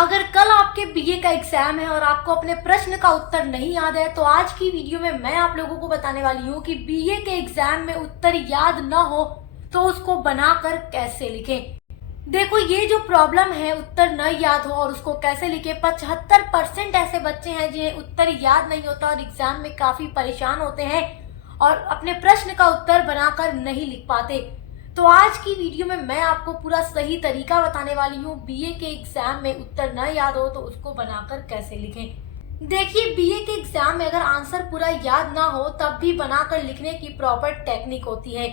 अगर कल आपके बीए का एग्जाम है और आपको अपने प्रश्न का उत्तर नहीं याद है तो आज की वीडियो में मैं आप लोगों को बताने वाली हूँ कि बीए के एग्जाम में उत्तर याद न हो तो उसको बनाकर कैसे लिखें। देखो, ये जो प्रॉब्लम है उत्तर न याद हो और उसको कैसे लिखें, 75% ऐसे बच्चे हैं जिन्हें उत्तर याद नहीं होता और एग्जाम में काफी परेशान होते हैं और अपने प्रश्न का उत्तर बनाकर नहीं लिख पाते। तो आज की वीडियो में मैं आपको पूरा सही तरीका बताने वाली हूँ बीए के एग्जाम में उत्तर न याद हो तो उसको बनाकर कैसे लिखें। देखिए, बीए के एग्जाम में अगर आंसर पूरा याद ना हो तब भी बनाकर लिखने की प्रॉपर टेक्निक होती है।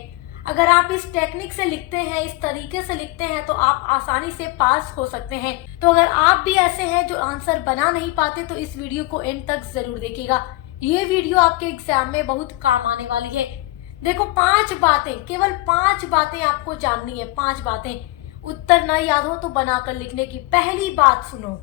अगर आप इस टेक्निक से लिखते हैं, इस तरीके से लिखते हैं तो आप आसानी से पास हो सकते हैं। तो अगर आप भी ऐसे हैं जो आंसर बना नहीं पाते तो इस वीडियो को एंड तक जरूर देखिएगा। ये वीडियो आपके एग्जाम में बहुत काम आने वाली है। देखो, 5 बातें, केवल 5 बातें आपको जाननी है। 5 बातें उत्तर न याद हो तो बनाकर लिखने की। पहली बात सुनो,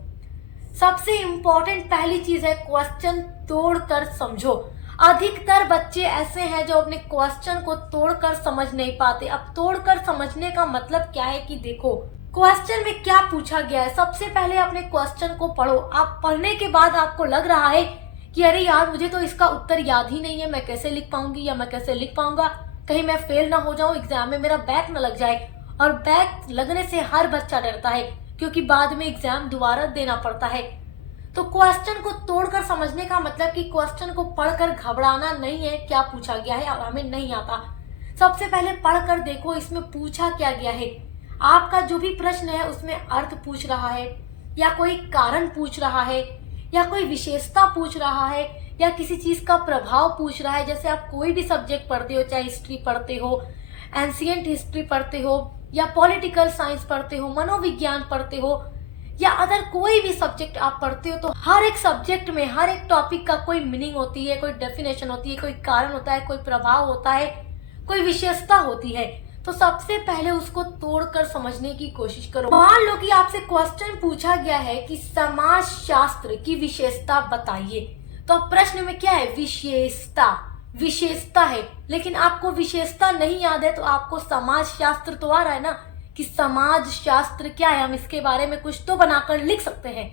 सबसे इम्पोर्टेंट पहली चीज है क्वेश्चन तोड़कर समझो। अधिकतर बच्चे ऐसे हैं जो अपने क्वेश्चन को तोड़कर समझ नहीं पाते। अब तोड़कर समझने का मतलब क्या है कि देखो क्वेश्चन में क्या पूछा गया है। सबसे पहले अपने क्वेश्चन को पढ़ो। आप पढ़ने के बाद आपको लग रहा है कि अरे यार, मुझे तो इसका उत्तर याद ही नहीं है, मैं कैसे लिख पाऊंगी या मैं कैसे लिख पाऊंगा, कहीं मैं फेल ना हो जाऊं, एग्जाम में मेरा बैक ना लग जाए। और बैक लगने से हर बच्चा डरता है क्योंकि बाद में एग्जाम दोबारा देना पड़ता है। तो क्वेश्चन को तोड़कर समझने का मतलब कि क्वेश्चन को पढ़कर घबराना नहीं है क्या पूछा गया है और हमें नहीं आता। सबसे पहले पढ़कर देखो इसमें पूछा क्या गया है। आपका जो भी प्रश्न है उसमें अर्थ पूछ रहा है या कोई कारण पूछ रहा है या कोई विशेषता पूछ रहा है या किसी चीज का प्रभाव पूछ रहा है। जैसे आप कोई भी सब्जेक्ट पढ़ते हो, चाहे हिस्ट्री पढ़ते हो, एंशिएंट हिस्ट्री पढ़ते हो या पॉलिटिकल साइंस पढ़ते हो, मनोविज्ञान पढ़ते हो या अदर कोई भी सब्जेक्ट आप पढ़ते हो, तो हर एक सब्जेक्ट में हर एक टॉपिक का कोई मीनिंग होती है, कोई डेफिनेशन होती है, कोई कारण होता है, कोई प्रभाव होता है, कोई विशेषता होती है। तो सबसे पहले उसको तोड़कर समझने की कोशिश करो। मान लो कि आपसे क्वेश्चन पूछा गया है कि समाज शास्त्र की विशेषता बताइए। तो अब प्रश्न में क्या है? विशेषता। विशेषता है, लेकिन आपको विशेषता नहीं याद है तो आपको समाज शास्त्र तो आ रहा है ना कि समाज शास्त्र क्या है, हम इसके बारे में कुछ तो बनाकर लिख सकते हैं।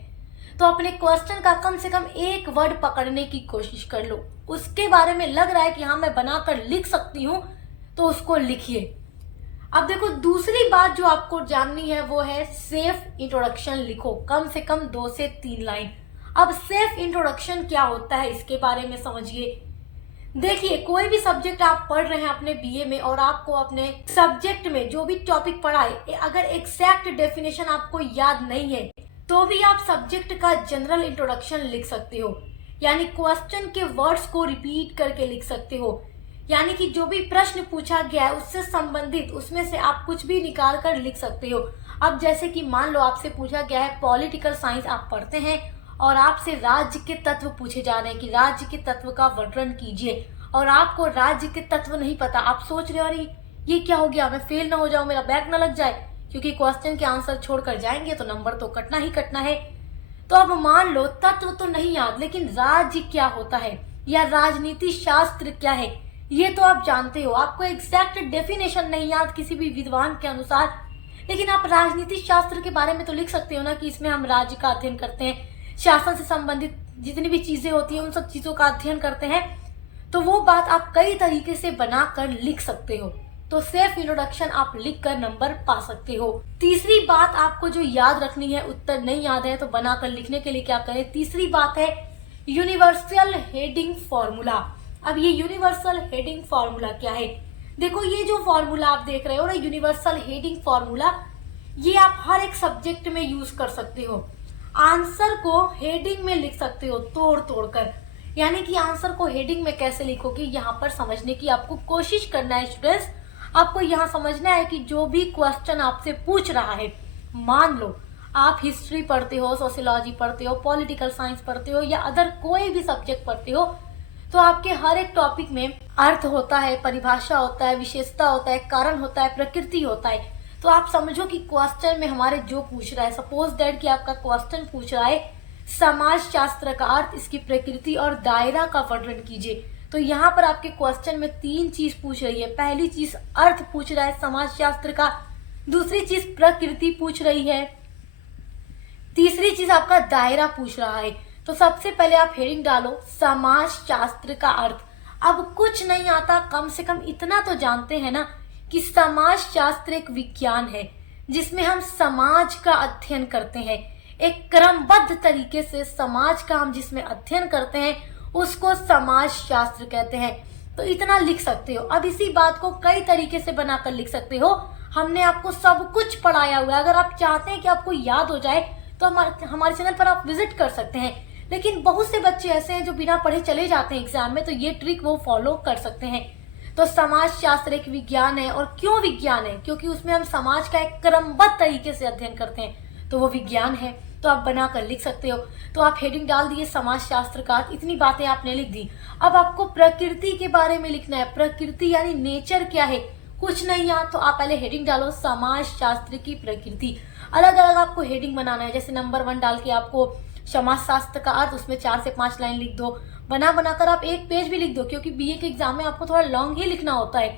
तो अपने क्वेश्चन का कम से कम एक वर्ड पकड़ने की कोशिश कर लो। उसके बारे में लग रहा है कि हाँ मैं बनाकर लिख सकती हूँ तो उसको लिखिए। अब देखो, दूसरी बात जो आपको जाननी है वो है सेफ इंट्रोडक्शन लिखो, कम से कम 2 से 3 लाइन। अब सेफ इंट्रोडक्शन क्या होता है इसके बारे में समझिए। देखिए, कोई भी सब्जेक्ट आप पढ़ रहे हैं अपने बीए में और आपको अपने सब्जेक्ट में जो भी टॉपिक पढ़ा है अगर एग्जैक्ट डेफिनेशन आपको याद नहीं है तो भी आप सब्जेक्ट का जनरल इंट्रोडक्शन लिख सकते हो। यानी क्वेश्चन के वर्ड्स को रिपीट करके लिख सकते हो। यानी कि जो भी प्रश्न पूछा गया है उससे संबंधित उसमें से आप कुछ भी निकाल कर लिख सकते हो। अब जैसे कि मान लो आपसे पूछा गया है पॉलिटिकल साइंस आप पढ़ते हैं और आपसे राज्य के तत्व पूछे जा रहे हैं कि राज्य के तत्व का वर्णन कीजिए और आपको राज्य के तत्व नहीं पता। आप सोच रहे हो अरे ये क्या हो गया, मैं फेल ना हो जाऊं, मेरा बैक ना लग जाए, क्योंकि क्वेश्चन के आंसर छोड़कर जाएंगे तो नंबर तो कटना ही कटना है। तो अब मान लो तत्व तो नहीं याद, लेकिन राज्य क्या होता है या राजनीति शास्त्र क्या है ये तो आप जानते हो। आपको एग्जैक्ट डेफिनेशन नहीं याद किसी भी विद्वान के अनुसार, लेकिन आप राजनीति शास्त्र के बारे में तो लिख सकते हो ना कि इसमें हम राज्य का अध्ययन करते हैं, शासन से संबंधित जितनी भी चीजें होती हैं उन सब चीजों का अध्ययन करते हैं। तो वो बात आप कई तरीके से बनाकर लिख सकते हो। तो सेफ इंट्रोडक्शन आप लिखकर नंबर पा सकते हो। तीसरी बात आपको जो याद रखनी है, उत्तर नहीं याद है तो बनाकर लिखने के लिए क्या करें। तीसरी बात है यूनिवर्सल हेडिंग फॉर्मूला। अब ये यूनिवर्सल हेडिंग फॉर्मूला क्या है? देखो, ये जो फॉर्मूला आप देख रहे हो ना, यूनिवर्सल हेडिंग फॉर्मूला, ये आप हर एक सब्जेक्ट में यूज कर सकते हो। आंसर को हेडिंग में लिख सकते हो तोड़ तोड़ कर। यानी कि आंसर को हेडिंग में कैसे लिखोगे यहाँ पर समझने की आपको कोशिश करना है स्टूडेंट्स। आपको यहाँ समझना है कि जो भी क्वेश्चन आपसे पूछ रहा है, मान लो आप हिस्ट्री पढ़ते हो, सोशियोलॉजी पढ़ते हो, पॉलिटिकल साइंस पढ़ते हो या अदर कोई भी सब्जेक्ट पढ़ते हो, तो आपके हर एक टॉपिक में अर्थ होता है, परिभाषा होता है, विशेषता होता है, कारण होता है, प्रकृति होता है। तो आप समझो कि क्वेश्चन में हमारे जो पूछ रहा है, सपोज दैट कि आपका क्वेश्चन पूछ रहा है समाज शास्त्र का अर्थ, इसकी प्रकृति और दायरा का वर्णन कीजिए। तो यहाँ पर आपके क्वेश्चन में 3 चीज पूछ रही है। पहली चीज अर्थ पूछ रहा है समाज शास्त्र का, दूसरी चीज प्रकृति पूछ रही है, तीसरी चीज आपका दायरा पूछ रहा है। तो सबसे पहले आप हेडिंग डालो समाज शास्त्र का अर्थ। अब कुछ नहीं आता, कम से कम इतना तो जानते हैं ना कि समाज शास्त्र एक विज्ञान है जिसमें हम समाज का अध्ययन करते हैं। एक क्रमबद्ध तरीके से समाज का हम जिसमें अध्ययन करते हैं उसको समाज शास्त्र कहते हैं। तो इतना लिख सकते हो। अब इसी बात को कई तरीके से बनाकर लिख सकते हो। हमने आपको सब कुछ पढ़ाया हुआ है। अगर आप चाहते हैं कि आपको याद हो जाए तो हमारे चैनल पर आप विजिट कर सकते हैं। लेकिन बहुत से बच्चे ऐसे हैं जो बिना पढ़े चले जाते हैं एग्जाम में, तो ये ट्रिक वो फॉलो कर सकते हैं। तो समाज शास्त्र एक विज्ञान है। और क्यों विज्ञान है? क्योंकि उसमें हम समाज का एक क्रमबद्ध तरीके से अध्ययन करते हैं, तो वो विज्ञान है। तो आप बनाकर लिख सकते हो। तो आप हेडिंग डाल दिए समाज शास्त्र का, इतनी बातें आपने लिख दी। अब आपको प्रकृति के बारे में लिखना है। प्रकृति यानी नेचर क्या है, कुछ नहीं याद तो आप पहले हेडिंग डालो समाज शास्त्र की प्रकृति। अलग अलग आपको हेडिंग बनाना है। जैसे नंबर 1 डाल के आपको समाज शास्त्र का अर्थ, उसमें 4 से 5 लाइन लिख दो। बनाकर आप एक पेज भी लिख दो, क्योंकि बीए के एग्जाम में आपको थोड़ा लॉन्ग ही लिखना होता है।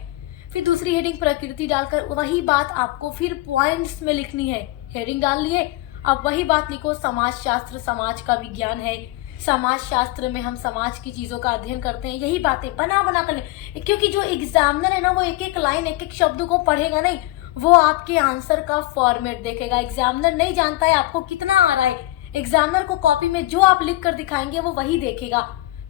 फिर दूसरी हेडिंग प्रकृति डालकर वही बात आपको फिर पॉइंट्स में लिखनी है। हेडिंग डाल लिए, अब वही बात लिखो समाज शास्त्र समाज का विज्ञान है। समाज शास्त्र में हम समाज की चीजों का अध्ययन करते हैं। यही बातें बना कर क्योंकि जो एग्जामिनर है ना वो एक एक लाइन एक एक शब्द को पढ़ेगा नहीं, वो आपके आंसर का फॉर्मेट देखेगा। एग्जामिनर नहीं जानता है आपको कितना आ रहा है। एग्जामिनर को कॉपी में जो आप लिख कर दिखाएंगे वो वही देखेगा।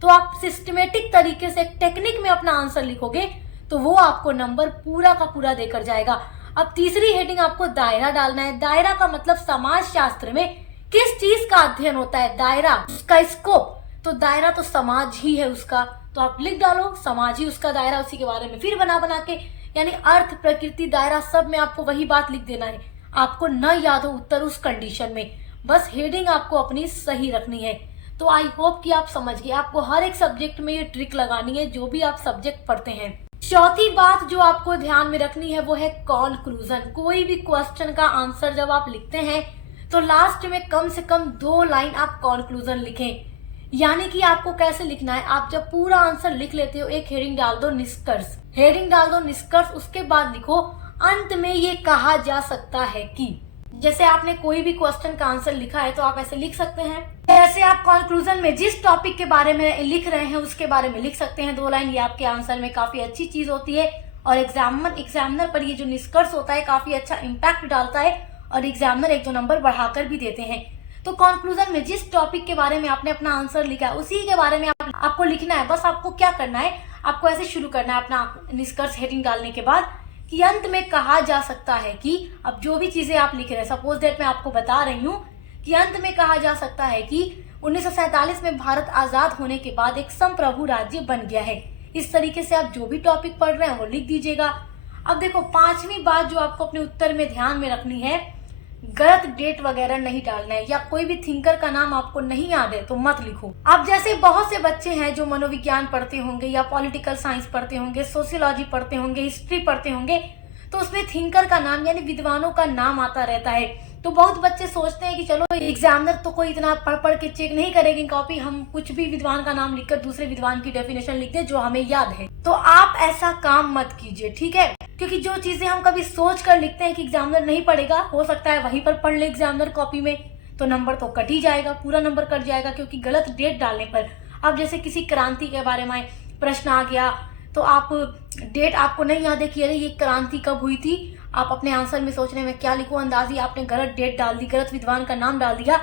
तो आप सिस्टमेटिक तरीके से टेक्निक में अपना आंसर लिखोगे तो वो आपको नंबर पूरा का पूरा देकर जाएगा। अब तीसरी हेडिंग आपको दायरा डालना है। दायरा का मतलब समाज शास्त्र में किस चीज का अध्ययन होता है, दायरा, उसका स्कोप। तो दायरा तो समाज ही है उसका, तो आप लिख डालो समाज ही उसका दायरा। उसी के बारे में फिर बना के यानी अर्थ, प्रकृति, दायरा सब में आपको वही बात लिख देना है। आपको न याद हो उत्तर उस कंडीशन में, बस हेडिंग आपको अपनी सही रखनी है। तो आई होप कि आप समझ गए। आपको हर एक सब्जेक्ट में ये ट्रिक लगानी है जो भी आप सब्जेक्ट पढ़ते हैं। चौथी बात जो आपको ध्यान में रखनी है वो है कॉन्क्लूजन। कोई भी क्वेश्चन का आंसर जब आप लिखते हैं तो लास्ट में कम से कम 2 लाइन आप कॉन्क्लूजन लिखें। यानी कि आपको कैसे लिखना है, आप जब पूरा आंसर लिख लेते हो एक हेडिंग डाल दो निष्कर्ष। हेडिंग डाल दो निष्कर्ष, उसके बाद लिखो अंत में ये कहा जा सकता है कि। जैसे आपने कोई भी क्वेश्चन का आंसर लिखा है तो आप ऐसे लिख सकते हैं। जैसे आप कंक्लूजन में जिस टॉपिक के बारे में लिख रहे हैं उसके बारे में लिख सकते हैं 2 लाइन। ये आपके आंसर में काफी अच्छी चीज होती है और एग्जामिनर पर ये जो निष्कर्ष होता है काफी अच्छा इम्पैक्ट डालता है और एग्जामिनर 1-2 नंबर बढ़ाकर भी देते हैं। तो कंक्लूजन में जिस टॉपिक के बारे में आपने अपना आंसर लिखा है उसी के बारे में आपको लिखना है। बस आपको क्या करना है, आपको ऐसे शुरू करना है अपना निष्कर्ष हेडिंग डालने के बाद कि अंत में कहा जा सकता है कि। अब जो भी चीजें आप लिख रहे हैं, सपोज दैट मैं आपको बता रही हूँ कि अंत में कहा जा सकता है कि 1947 में भारत आजाद होने के बाद एक संप्रभु राज्य बन गया है। इस तरीके से आप जो भी टॉपिक पढ़ रहे हैं वो लिख दीजिएगा। अब देखो 5वीं बात जो आपको अपने उत्तर में ध्यान में रखनी है, गलत डेट वगैरह नहीं डालना है। या कोई भी थिंकर का नाम आपको नहीं याद है तो मत लिखो। अब जैसे बहुत से बच्चे हैं जो मनोविज्ञान पढ़ते होंगे या पॉलिटिकल साइंस पढ़ते होंगे, सोशियोलॉजी पढ़ते होंगे, हिस्ट्री पढ़ते होंगे, तो उसमें थिंकर का नाम यानी विद्वानों का नाम आता रहता है। तो बहुत बच्चे सोचते हैं कि चलो एग्जामिनर तो कोई इतना पढ़ के चेक नहीं करेगी कॉपी, हम कुछ भी विद्वान का नाम लिखकर दूसरे विद्वान की डेफिनेशन लिख दे जो हमें याद है। तो आप ऐसा काम मत कीजिए, ठीक है? क्योंकि जो चीजें हम कभी सोच कर लिखते हैं कि एग्जामिनर नहीं पढ़ेगा, हो सकता है वहीं पर पढ़ ले एग्जामिनर कॉपी में, तो नंबर तो कट ही जाएगा, पूरा नंबर कट जाएगा क्योंकि गलत डेट डालने पर। अब जैसे किसी क्रांति के बारे में प्रश्न आ गया तो आप डेट आपको नहीं याद है कि अरे ये क्रांति कब हुई थी, आप अपने आंसर में सोच रहे हैं मैं क्या लिखूं, अंदाजी आपने गलत डेट डाल दी, गलत विद्वान का नाम डाल दिया,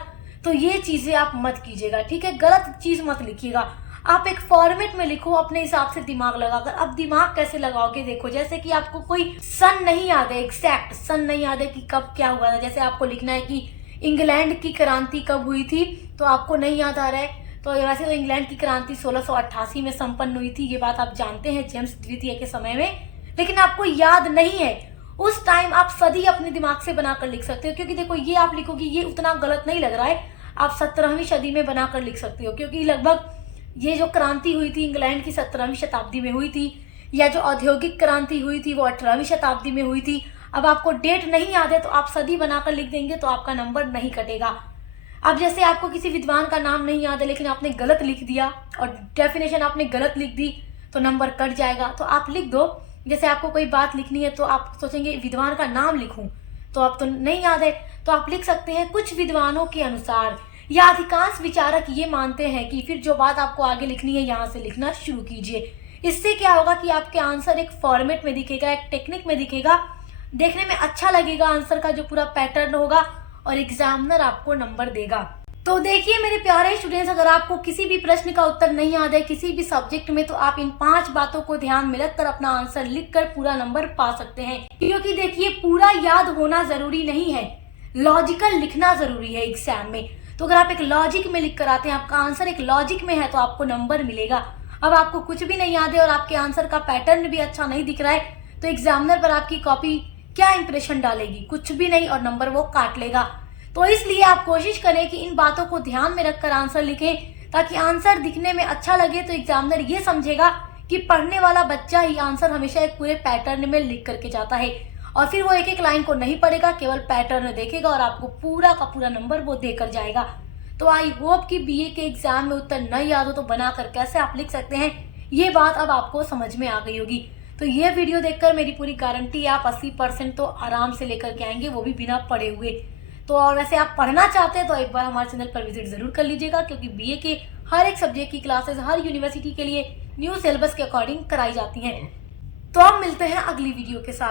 तो ये चीजें आप मत कीजिएगा, ठीक है? गलत चीज मत लिखिएगा। आप एक फॉर्मेट में लिखो अपने हिसाब से दिमाग लगाकर। अब दिमाग कैसे लगाओगे देखो, जैसे कि आपको कोई सन नहीं याद है, एग्जैक्ट सन नहीं याद है कि कब क्या हुआ था। जैसे आपको लिखना है कि इंग्लैंड की क्रांति कब हुई थी, तो आपको नहीं याद आ रहा है। तो वैसे तो इंग्लैंड की क्रांति 1688 में संपन्न हुई थी, ये बात आप जानते हैं जेम्स द्वितीय के समय में, लेकिन आपको याद नहीं है। उस टाइम आप सदी अपने दिमाग से बनाकर लिख सकते हो, क्योंकि देखो ये आप लिखोगे ये उतना गलत नहीं लग रहा है, आप 17वीं सदी में बनाकर लिख सकते हो, क्योंकि लगभग ये जो क्रांति हुई थी इंग्लैंड की 17वीं शताब्दी में हुई थी, या जो औद्योगिक क्रांति हुई थी वो 18वीं शताब्दी में हुई थी। अब आपको डेट नहीं याद है तो आप सदी बनाकर लिख देंगे तो आपका नंबर नहीं कटेगा। अब जैसे आपको किसी विद्वान का नाम नहीं याद है लेकिन आपने गलत लिख दिया और डेफिनेशन आपने गलत लिख दी तो नंबर कट जाएगा। तो आप लिख दो, जैसे आपको कोई बात लिखनी है तो आप सोचेंगे विद्वान का नाम लिखूं, तो आप तो नहीं याद है, तो आप लिख सकते हैं कुछ विद्वानों के अनुसार, या अधिकांश विचारक ये मानते हैं कि, फिर जो बात आपको आगे लिखनी है यहाँ से लिखना शुरू कीजिए। इससे क्या होगा कि आपके आंसर एक फॉर्मेट में दिखेगा, एक टेक्निक में दिखेगा, देखने में अच्छा लगेगा, आंसर का जो पूरा पैटर्न होगा, और एग्जामिनर आपको नंबर देगा। तो देखिए मेरे प्यारे स्टूडेंट्स, अगर आपको किसी भी प्रश्न का उत्तर नहीं याद है किसी भी सब्जेक्ट में, तो आप इन 5 बातों को ध्यान में रखकर अपना आंसर लिखकर पूरा नंबर पा सकते हैं। क्योंकि देखिए पूरा याद होना जरूरी नहीं है, लॉजिकल लिखना जरूरी है एग्जाम में। तो अगर आप एक लॉजिक में लिख कर आते हैं, आपका आंसर एक लॉजिक में है, तो आपको नंबर मिलेगा। अब आपको कुछ भी नहीं याद है और आपके आंसर का पैटर्न भी अच्छा नहीं दिख रहा है, तो एग्जामिनर पर आपकी कॉपी क्या इंप्रेशन डालेगी? कुछ भी नहीं, और नंबर वो काट लेगा। तो इसलिए आप कोशिश करें कि इन बातों को ध्यान में रखकर आंसर लिखें, ताकि आंसर दिखने में अच्छा लगे, तो एग्जामिनर ये समझेगा कि पढ़ने वाला बच्चा ही आंसर हमेशा एक पूरे पैटर्न में लिख करके जाता है, और फिर वो एक एक लाइन को नहीं पढ़ेगा, केवल पैटर्न देखेगा और आपको पूरा का पूरा नंबर वो देकर जाएगा। तो आई होप कि बीए के एग्जाम में उत्तर नहीं याद हो तो बनाकर कैसे आप लिख सकते हैं, ये बात अब आपको समझ में आ गई होगी। तो ये वीडियो देखकर मेरी पूरी गारंटी है आप 80% तो आराम से लेकर के आएंगे, वो भी बिना पढ़े हुए। तो और वैसे आप पढ़ना चाहते हैं तो एक बार हमारे चैनल पर विजिट जरूर कर लीजिएगा, क्योंकि बीए के हर एक सब्जेक्ट की क्लासेस हर यूनिवर्सिटी के लिए न्यू सिलेबस के अकॉर्डिंग कराई जाती हैं। तो अब मिलते हैं अगली वीडियो के साथ।